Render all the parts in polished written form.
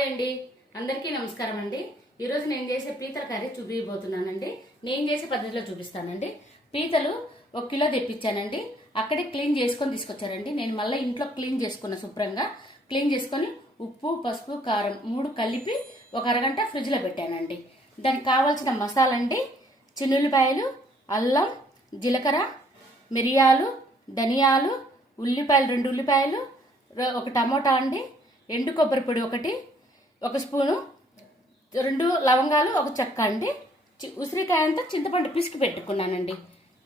Hi అండి, అందరికీ నమస్కారం అండి. ఈరోజు నేను చేసే పీతల కర్రీ చూపించబోతున్నానండి. నేను చేసే పద్ధతిలో చూపిస్తానండి. పీతలు 1 కిలో తెప్పించానండి. అక్కడే క్లీన్ చేసుకొని తీసుకొచ్చారండి. నేను మళ్ళీ ఇంట్లో క్లీన్ చేసుకున్న, శుభ్రంగా క్లీన్ చేసుకొని ఉప్పు, పసుపు, కారం 3 కలిపి ఒక అరగంట ఫ్రిడ్జ్లో పెట్టానండి. దానికి కావాల్సిన మసాలా అండి: చిన్నుల్లిపాయలు, అల్లం, జీలకర్ర, మిరియాలు, ధనియాలు, ఉల్లిపాయలు 2 ఉల్లిపాయలు, 1 టమోటా అండి, ఎండు కొబ్బరి పొడి 1 స్పూను, 2 లవంగాలు, 1 చెక్క అండి, ఉసిరికాయ అంతా చింతపండు పిసికి పెట్టుకున్నానండి.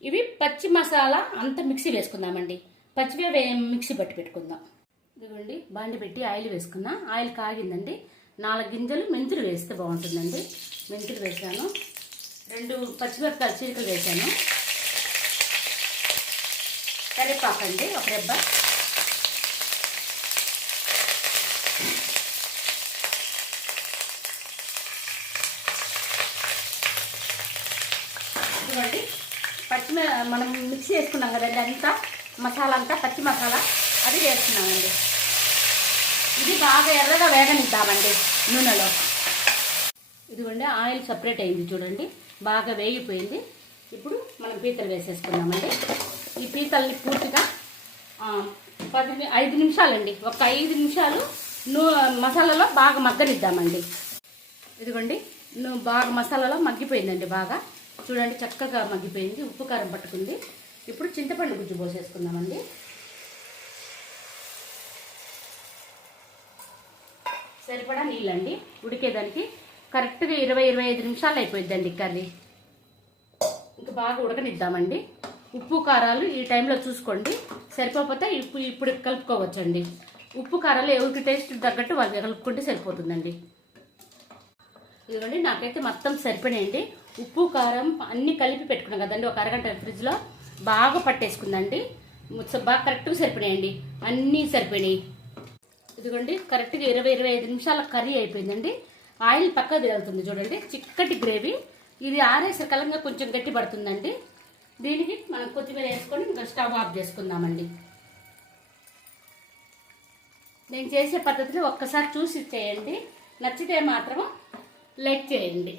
ఇవి పచ్చి మసాలా అంతా మిక్సీ వేసుకుందామండి. పచ్చివే మిక్సీ పట్టి పెట్టుకుందాం. ఇదిగోండి, బాండి పెట్టి ఆయిల్ వేసుకున్నా. ఆయిల్ కాగిందండి. 4 గింజలు మెంతులు వేస్తే బాగుంటుందండి. మెంతులు వేసాను. 2 పచ్చిమిరపకాయలు చీలికలు వేసాను. కరివేపాకండి 1 రెబ్బ. ఇదిగోండి, మనం మిక్సీ వేసుకున్నాం కదండి, అంతా మసాలా అంతా పచ్చి మసాలా అది వేసుకున్నామండి. ఇది బాగా ఎర్రగా వేగనిద్దామండి నూనెలో. ఇదిగోండి, ఆయిల్ సపరేట్ అయింది చూడండి, బాగా వేగిపోయింది. ఇప్పుడు మనం పీతలు వేసేసుకున్నామండి. ఈ పీతల్ని పూర్తిగా 5 నిమిషాలండి, ఒక 5 నిమిషాలు మసాలాలో బాగా మగ్గనిద్దామండి. ఇదిగోండి, బాగా మసాలాలో మగ్గిపోయిందండి. బాగా చూడండి, చక్కగా మగ్గిపోయింది. ఉప్పు కారం పట్టుకుంది. ఇప్పుడు చింతపండు గుజ్జు పోసేసుకుందామండి. సరిపడా నీళ్ళండి. ఉడికేదానికి కరెక్ట్గా 20-25 నిమిషాలు అయిపోయిందండి కర్రీ. ఇంకా బాగా ఉడకనిద్దామండి. ఉప్పు కారాలు ఈ టైంలో చూసుకోండి. సరిపోతే ఇప్పుడు కలుపుకోవచ్చండి. ఉప్పు కారాలు ఎవరికి టేస్ట్ తగ్గట్టు వాళ్ళు కలుపుకుంటే సరిపోతుందండి. ఇదిగోండి, నాకైతే మొత్తం సరిపోయాయండి. ఉప్పు కారం అన్నీ కలిపి పెట్టుకున్నాం కదండి, ఒక అరగంట ఫ్రిడ్జ్లో బాగా పట్టేసుకుందండి. బాగా కరెక్ట్గా సరిపోయాయండి, అన్నీ సరిపోయినాయి. ఇదిగోండి, కరెక్ట్గా 20-25 నిమిషాల కర్రీ అయిపోయిందండి. ఆయిల్ పక్కకు తేలుతుంది చూడండి, చిక్కటి గ్రేవీ. ఇది ఆరేసే కలంగా కొంచెం గట్టి పడుతుందండి. దీనికి మనం కొత్తిమీర వేసుకొని ఇంకా స్టవ్ ఆఫ్ చేసుకుందామండి. నేను చేసే పద్ధతిని ఒక్కసారి చూసి చేయండి. నచ్చితే మాత్రం లైక్ చేయండి.